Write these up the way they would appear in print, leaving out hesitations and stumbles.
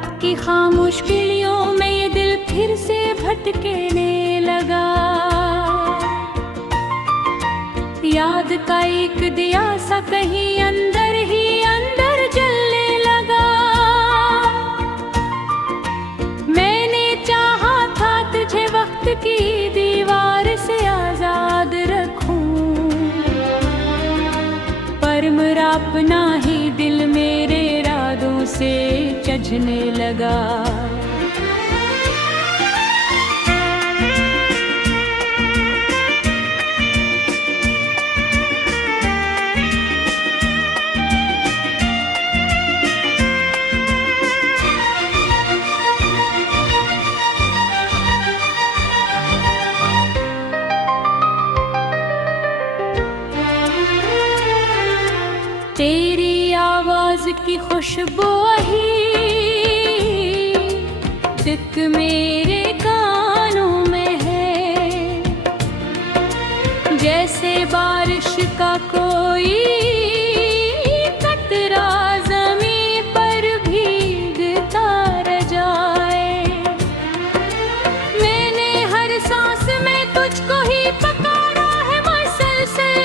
रात की खामोश गलियों में ये दिल फिर से भटकने लगा। याद का एक दिया सा कहीं अंदर ही अंदर जलने लगा। मैंने चाहा था तुझे वक्त की दीवार से आजाद रखूं, पर मेरा अपना ही दिल मेरे इरादों से जझने लगा। तेरी आवाज की खुशबू ही तक मेरे कानों में है, जैसे बारिश का कोई कतरा ज़मीं पर भीगता रह जाए। मैंने हर सांस में तुझको ही पकारा है मसलसल,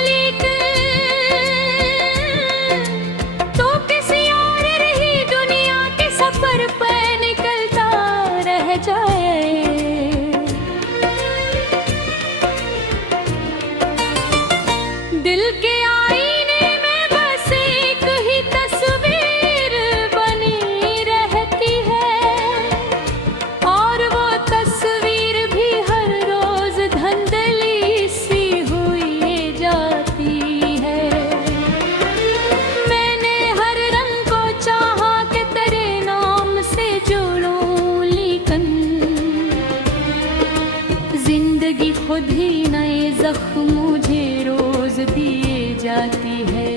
दिल के आईने में बस एक ही तस्वीर बनी रहती है, और वो तस्वीर भी हर रोज धुंधली सी हुई जाती है। मैंने हर रंग को चाहा कि तेरे नाम से जोड़ूं, लेकिन जिंदगी खुद ही नए जख्म मुझे रोज दिए जाती है।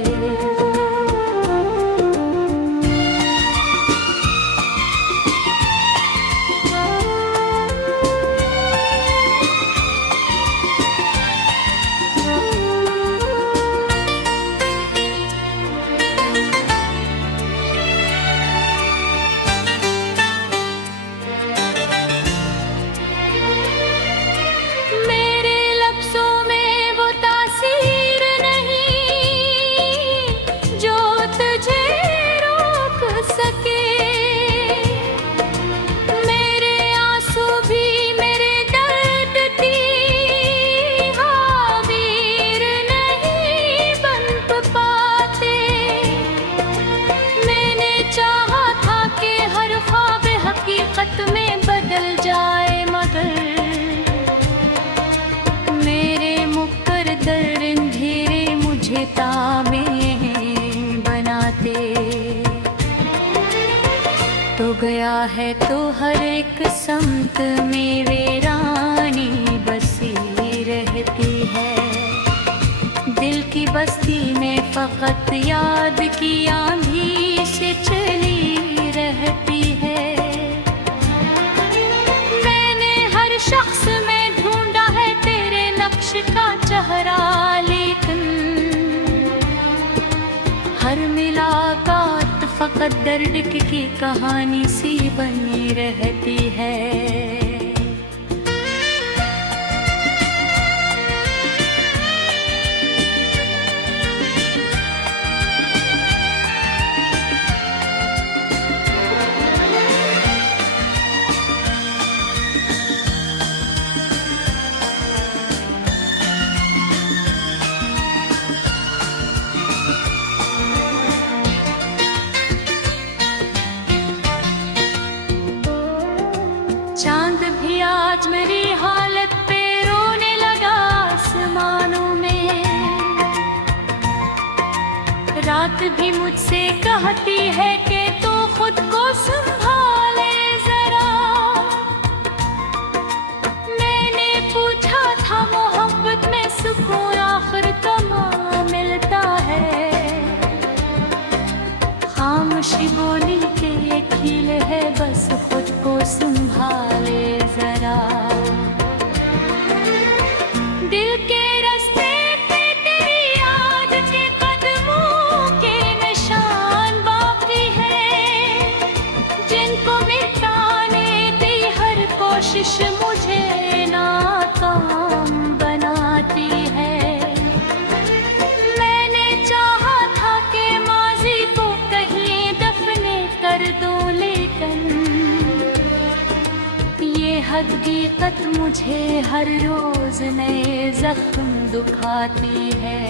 में बदल जाए, मगर मेरे मुकद्दर अंधेरे मुझे ताबे बनाते। तो गया है तो हर एक समत में वीरानी बसी रहती है। दिल की बस्ती में फकत याद की आंधी से चली रहती है। शख्स में ढूंढा है तेरे नक्श का चेहरा, लेकिन हर मुलाकात फकत दर्द की कहानी सी बनी रहती है। चांद भी आज मेरी हालत पे रोने लगा आसमानों में। रात भी मुझसे कहती है कि तू खुद को संभाले जरा। मैंने पूछा था मोहब्बत में सुकून आखिर कहाँ मिलता है। खामोशी बोली के ये खील है, बस खुद को संभाले जरा। दिल के रास्ते पे तेरी याद के कदमों के निशान बाकी है, जिनको कोशिश मुझे नाकाम बनाती है। मैंने चाहा था कि माजी को कहीं दफने कर दो, लेकिन ये हकीकत मुझे हर रोज नए जख्म दुखाती है।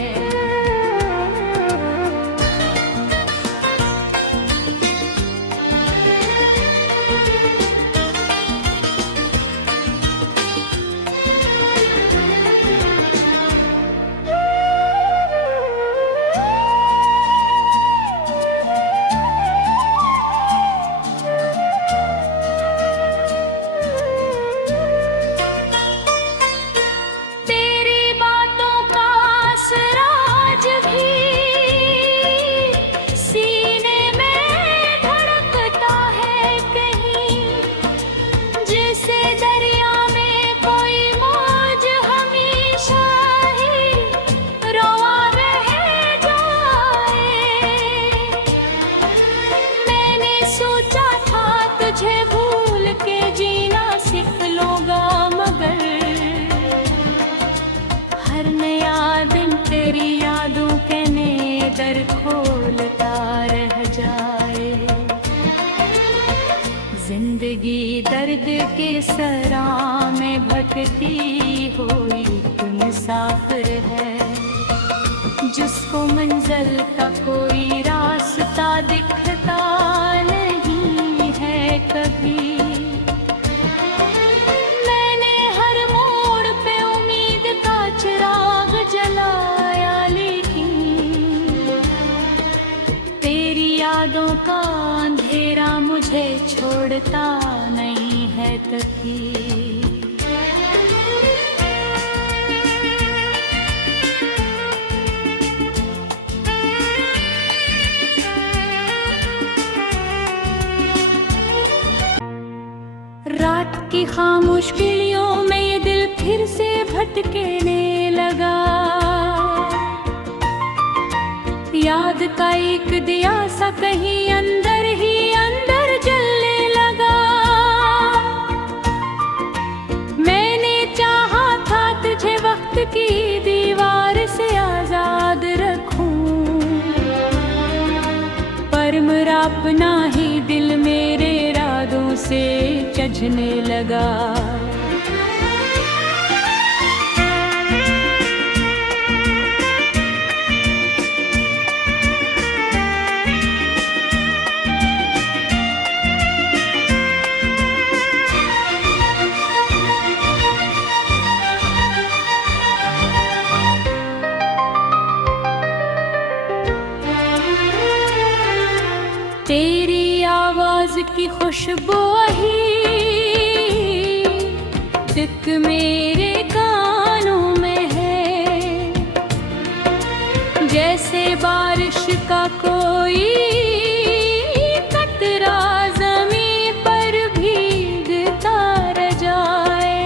दर खोलता रह जाए। जिंदगी दर्द के सराह में भटकती हुई मुसाफिर है, जिसको मंजिल का कोई रास्ता दिखता नहीं है कभी। मैंने हर मोड़ पे उम्मीद का चिराग जलाया, लेकिन तेरी यादों का अंधेरा मुझे छोड़ता नहीं है कभी। रात की खामोश गलियों में ये दिल फिर से भटकने लगा। याद का एक दिया सा कहीं अंदर ही अंदर जलने लगा। मैंने चाहा था तुझे वक्त की दीवार से आजाद रखूं, पर मेरा अपना ही दिल मेरे इरादों से जझने लगा। तेरी आवाज की खुशबू ही तक मेरे कानों में है, जैसे बारिश का कोई कतरा ज़मीं पर भीगता रह जाए।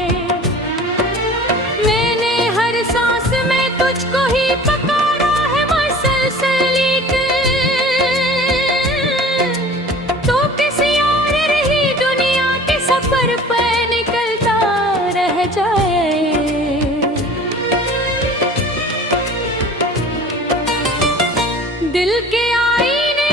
मैंने हर सांस में तुझको ही पकारा है मसलसल, तो किसी और रही दुनिया के सफर पे निकलता रह जाए। दिल के आईने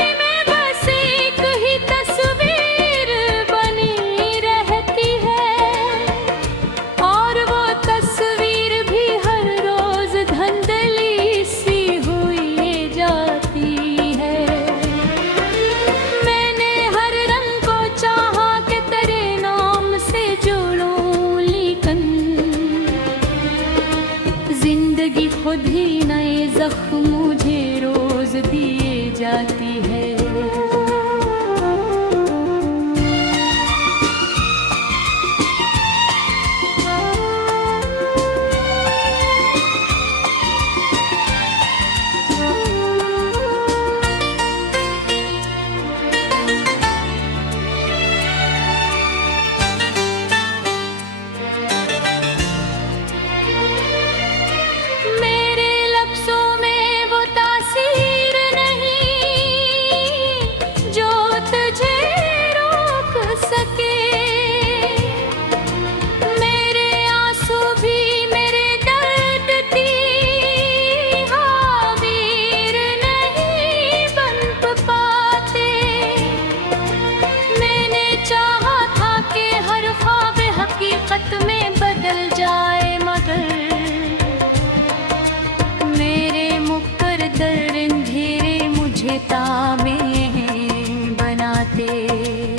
बातें।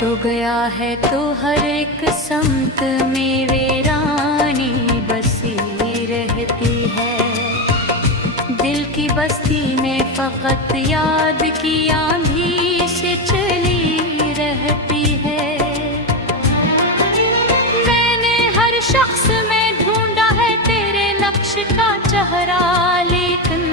तो गया है तो हर एक समत में वीरानी बसी रहती है। दिल की बस्ती में फकत याद की आंधी से चली रहती है। मैंने हर शख्स में ढूंढा है तेरे नक्श का चेहरा, लेकिन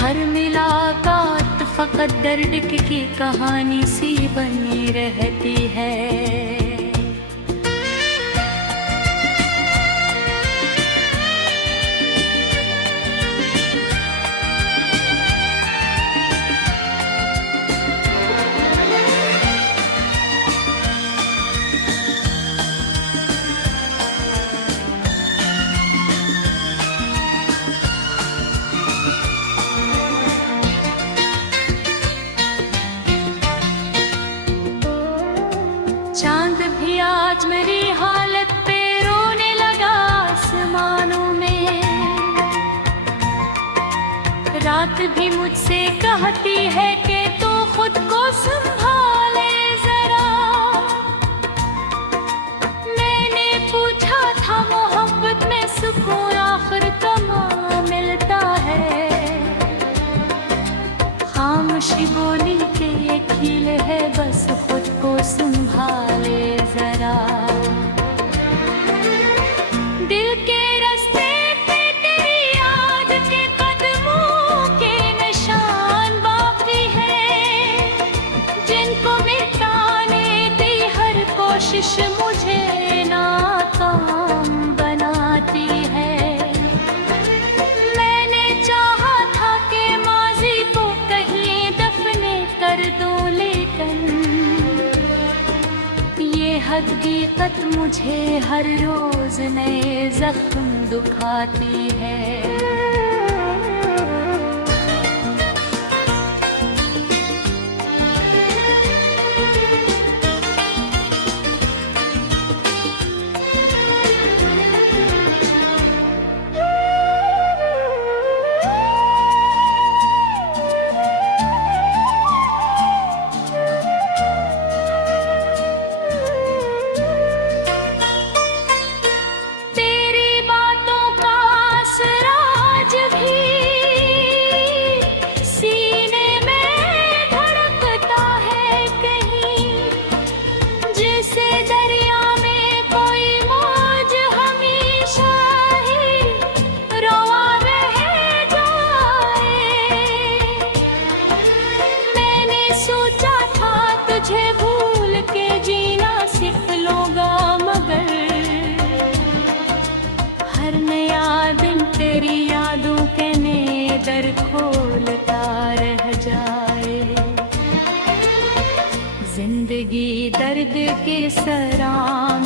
हर मुलाकात फकत दर्द की कहानी सी बनी रहती है। चांद भी आज मेरी हालत पे रोने लगा आसमानों में। रात भी मुझसे कहती है कि तू खुद को संभाले जरा। मैंने पूछा था मोहब्बत में सुकून आखिर कहाँ मिलता है। खामोशी बोली के ये खील है, बस खुद को संभाले जरा। दिल के रास्ते पे तेरी याद के कदमों के निशान बाकी है, जिनको मिटाने दी हर कोशिश मुझे नाकाम बनाती है। मैंने चाहा था कि माजी को कहीं दफने कर दूं, लेकिन ये हकीकत मुझे हर रोज नए जख्म दुखाती है। दर खोलता रह जाए। जिंदगी दर्द के सरा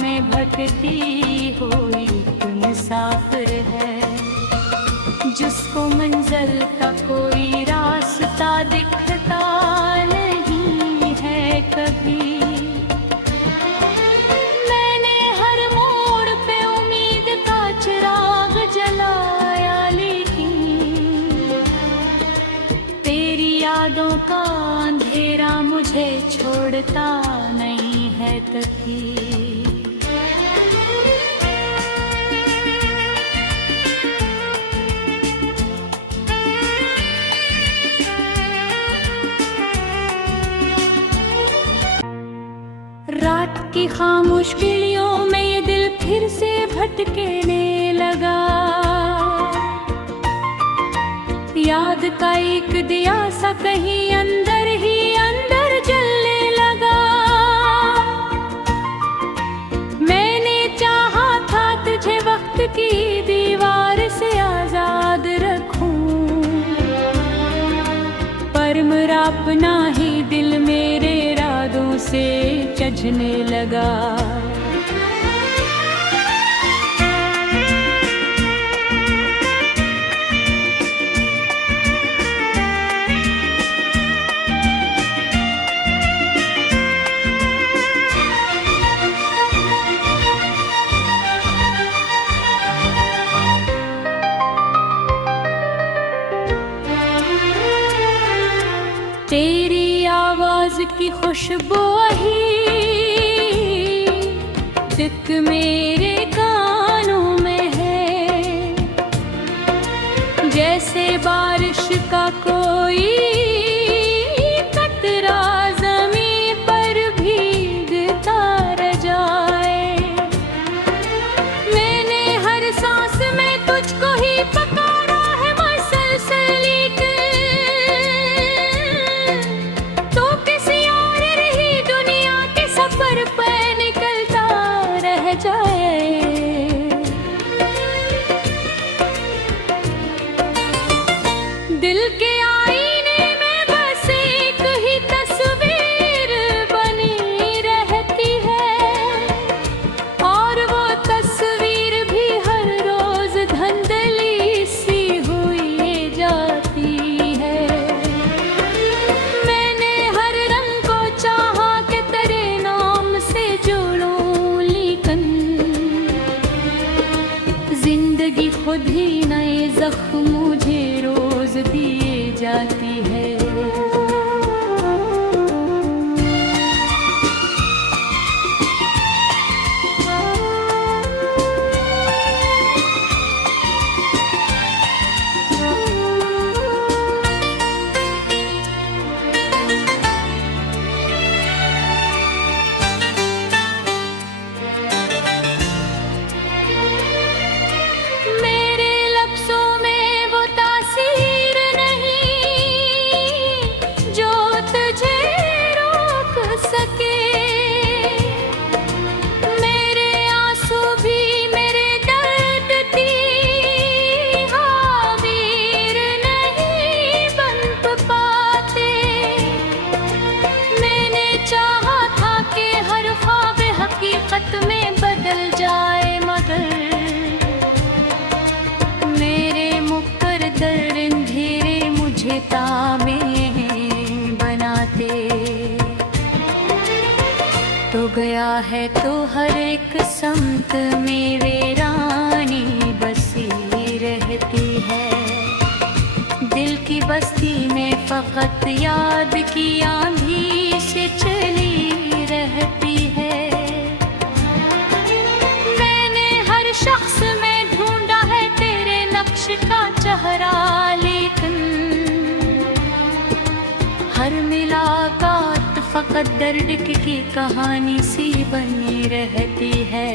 में भटकती हुई मुसाफिर है, जिसको मंजिल का कोई रास्ता दिखता नहीं है कभी। मैंने हर मोड़ पे उम्मीद का चिराग जलाया, लेकिन तेरी यादों का अंधेरा मुझे छोड़ता नहीं है कभी। रात की खामोश गलियों में ये दिल फिर से भटकने लगा। याद का एक दिया सा कहीं अंदर ही अंदर जलने लगा। मैंने चाहा था तुझे वक्त की दीवार से आजाद रखूं, पर मेरा अपना ही दिल मेरे इरादों से चझने लगा। तेरी आवाज की खुशबू ही तक मेरे कानों में है, जैसे बारिश का कोई कतरा ज़मीं पर भीगता रह जाए। मैंने हर सांस में तुझको ही पकारा है मसलसल कर, तो किसी और रही दुनिया के सफर पर निकलता रह जाए। दिल के आईने में बस एक ही तस्वीर बनी रहती है, और वो तस्वीर भी हर रोज धंधली सी हुई जाती है। मैंने हर रंग को चाहा कि तेरे नाम से जोड़ूं, लेकिन जिंदगी खुद ही नए जख्म मुझे रोज दिए जाती है। मेरे लफ्ज़ों में वो तासीर नहीं जो तुझे रोक सके। मेरे आंसू भी मेरे दर्द की हावीर नहीं बन पाते। मैंने चाहा था कि हर ख्वाब हकीकत में बदल जाए, मगर मेरे मुकद्दर अंधेरे मुझे तामे बनाते। तो गया है तो हर एक समत मेरे रानी बसी रहती है। दिल की बस्ती में फकत याद की आंधी से चली रहती है। मैंने हर शख्स में ढूंढा है तेरे नक्श का चेहरा, लेकिन हर मुलाकात फकत दर्द की कहानी सी बनी रहती है।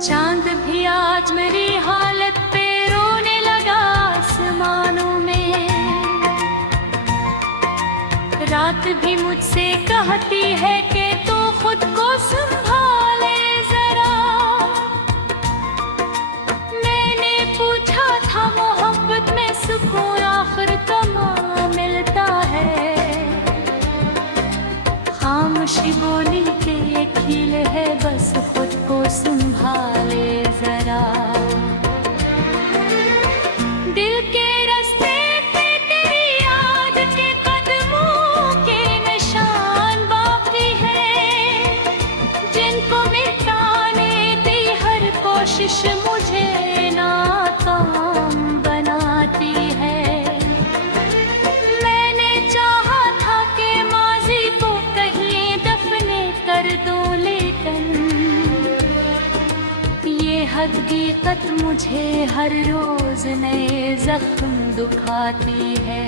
चांद भी आज मेरी हालत पे रोने लगा आसमानों में। रात भी मुझसे कहती है कि तू खुद को संभाले जरा। मैंने पूछा था मोहब्बत में सुकून आखिर कहाँ मिलता है। खामोशी बोली के ये खील है, बस खुद को संभाले जरा। दिल के रास्ते पे तेरी याद के कदमों के निशान बाकी है, जिनको मिटाने दी हर कोशिश मुझे नाकाम बनाती है। मैंने चाहा था कि माजी को कहीं दफने कर दूं, लेकिन ये हकीकत मुझे हर रोज नए जख्म दुखाती है।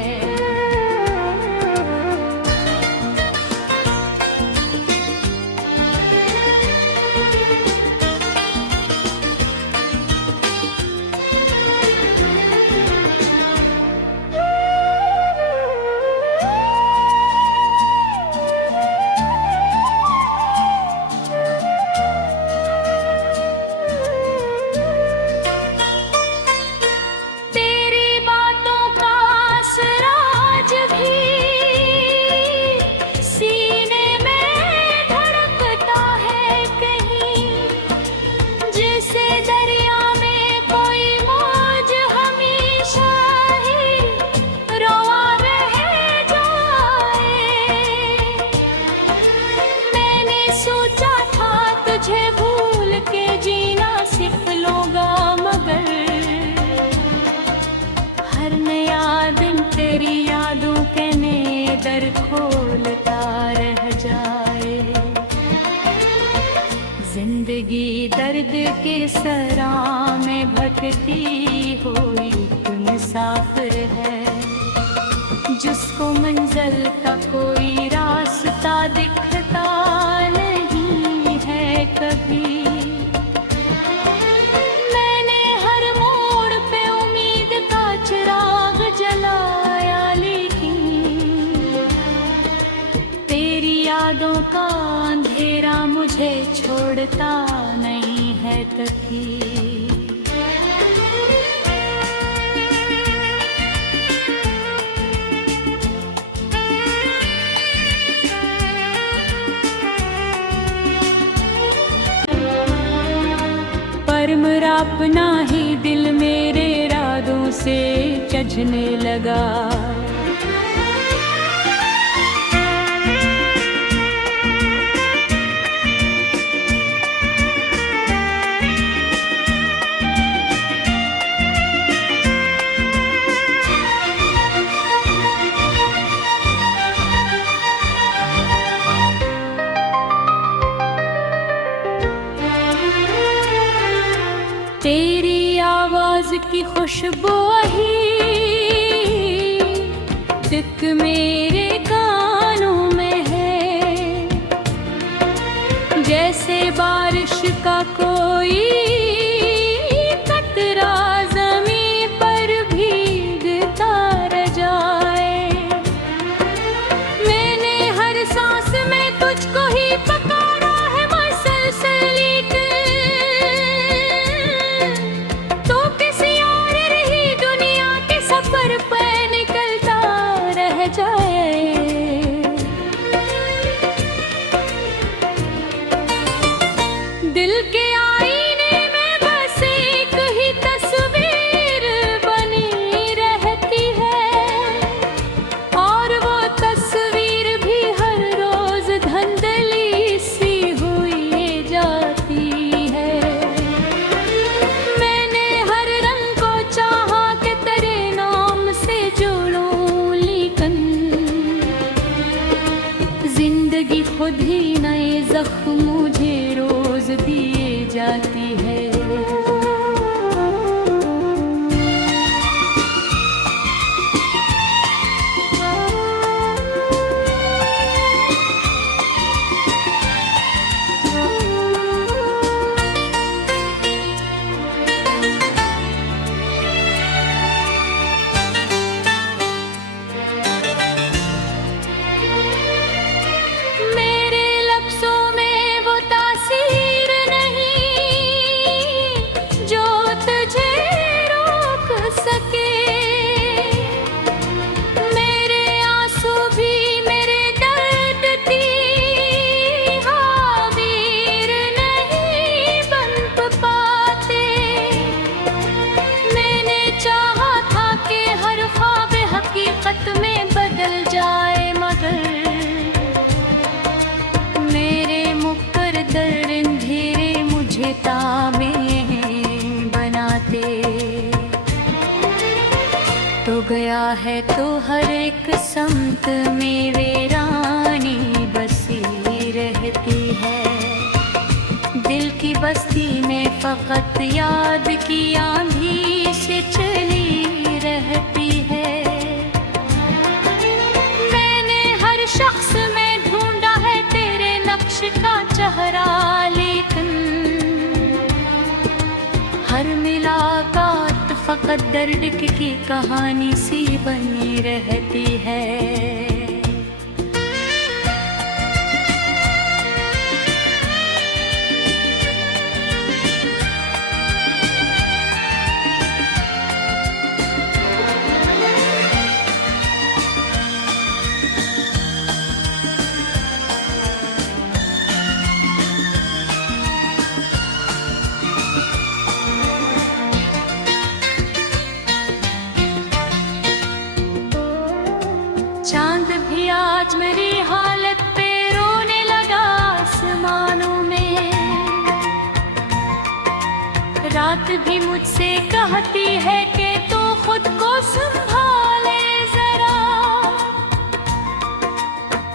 तेरी बातों का आसरा के सरा में भटकती हुई एक मुसाफिर है, जिसको मंजिल का कोई रास्ता दिखता नहीं है कभी। मैंने हर मोड़ पे उम्मीद का चिराग जलाया, लेकिन तेरी यादों का अंधेरा मुझे छोड़ता नहीं है कभी। पर मेरा अपना ही दिल मेरे इरादों से जझने लगा। तेरी आवाज की खुशबू ही तक मेरे कानों में है, जैसे बारिश का कोई कतरा ज़मीं पर भीगता रह जाए। मैंने हर सांस में तुझको ही पकारा है मसलसल, दिल के आईने में बस एक ही तस्वीर बनी रहती है, और वो तस्वीर भी हर रोज धंधली सी हुई जाती है। मैंने हर रंग को चाहा कि तेरे नाम से जोड़ूं, लेकिन जिंदगी खुद ही नए जख्म मुझे रोज दिए जाती है। में बदल जाए, मगर मेरे मुकद्दर अंधेरे मुझे तामे बनाते। तो गया है तो हर एक समत में वीरानी बसी रहती है, दिल की बस्ती में फकत याद की आंधी से चली रहती है। शख्स में ढूंढा है तेरे नक्श का चेहरा, लेकिन हर मुलाकात फकत दर्द की कहानी सी बनी रहती है। चांद भी आज मेरी हालत पे रोने लगा आसमानों में, रात भी मुझसे कहती है कि तू खुद को संभाले जरा।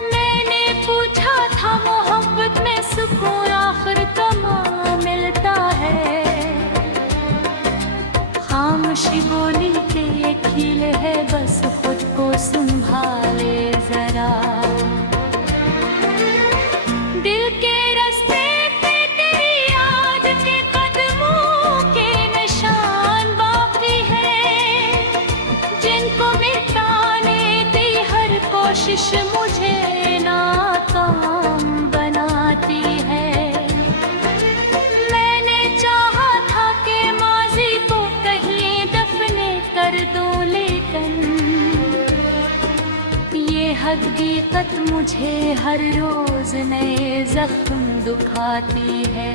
मैंने पूछा था मोहब्बत में सुकून आखिर कहाँ मिलता है, अच्छी बोली के खिल है, बस खुद को संभाले जरा। दिल के रास्ते पे तेरी याद के कदमों के निशान बाकी है, जिनको मिटाने दी हर कोशिश मुझे नाकाम बनाती है। मैंने चाहा था कि माजी को कहीं दफने कर दूं, लेकिन ये हकीकत मुझे हर रोज नए जख्म दुखाती है।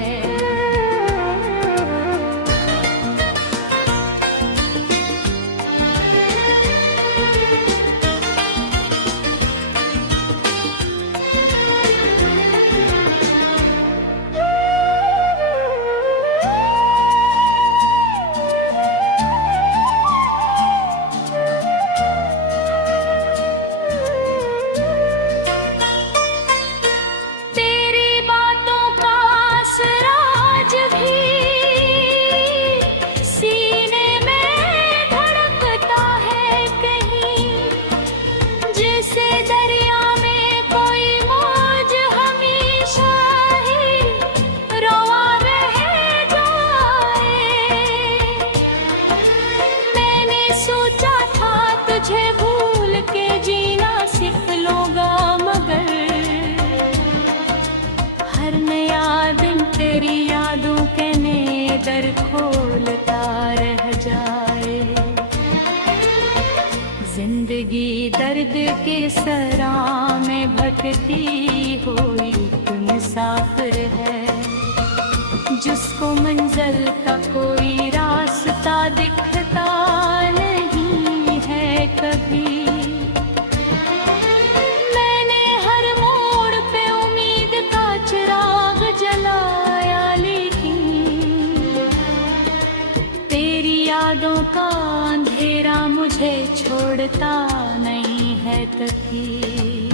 तुझे भूल के जीना सीख लूंगा, मगर हर नया दिन तेरी यादों के नए दर खोलता रह जाए। जिंदगी दर्द के सराह में भटकती हुई मुसाफिर है, जिसको मंजिल का कोई रास्ता दिखता नहीं है कभी। मैंने हर मोड़ पे उम्मीद का चिराग जलाया, लेकिन तेरी यादों का अंधेरा मुझे छोड़ता नहीं है कभी।